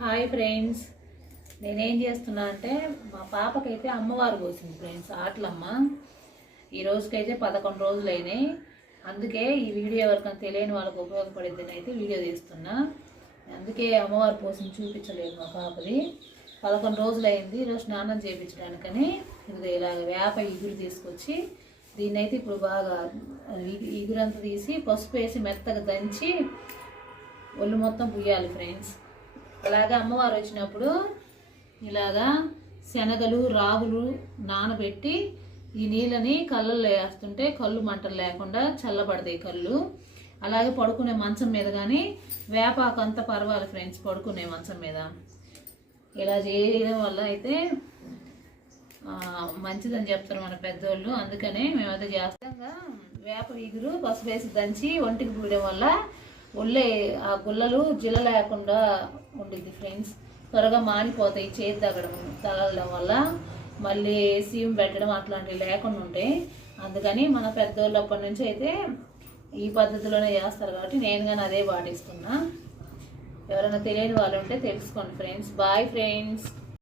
Hi friends, నేనేం చేస్తున్నా అంటే మా పాపకైతే అమ్మవారు పోసింది ఫ్రెండ్స్, ఆటలమ్మ. ఈ రోజుకైతే 11 రోజులు అయినాయి. అందుకే ఈ వీడియో ఎవరికైనా తెలియని వాళ్ళకి ఉపయోగపడిద్దని అయితే వీడియో తీస్తున్నా. అందుకే అమ్మవారు పోసింది చూపించలేదు మా పాపది. 11 రోజులు అయింది. ఈరోజు స్నానం చేయించడానికని ఇది ఇలాగ వేప ఇగురు తీసుకొచ్చి దీన్ని అయితే ఇప్పుడు బాగా ఇగురంతా తీసి పసుపు వేసి మెత్తగా దంచి ఒళ్ళు మొత్తం పుయ్యాలి ఫ్రెండ్స్. అలాగే అమ్మవారు వచ్చినప్పుడు ఇలాగా శనగలు రాగులు నానబెట్టి ఈ నీళ్ళని కళ్ళల్లో వేస్తుంటే కళ్ళు మంటలు లేకుండా చల్లబడతాయి కళ్ళు. అలాగే పడుకునే మంచం మీద కానీ వేపాకు అంతా పర్వాలి ఫ్రెండ్స్. పడుకునే మంచం మీద ఇలా చేయడం వల్ల అయితే మంచిదని చెప్తారు మన పెద్దోళ్ళు. అందుకనే మేమైతే చేస్తాం. వేప ఇగురు పసుపు వేసి దంచి ఒంటికి పూయడం వల్ల ఒళ్ళే ఆ గుల్లలు జిల్ల లేకుండా ఉండిద్ది ఫ్రెండ్స్. త్వరగా మానిపోతాయి. చేతి తగలడం వల్ల మళ్ళీ సీమ్ పెట్టడం అట్లాంటివి లేకుండా ఉంటాయి. అందుకని మన పెద్దోళ్ళు అప్పటి నుంచి అయితే ఈ పద్ధతిలోనే చేస్తారు కాబట్టి నేను కానీ అదే పాటిస్తున్నా. ఎవరైనా తెలియని వాళ్ళు ఉంటే తెలుసుకోండి ఫ్రెండ్స్. Bye friends.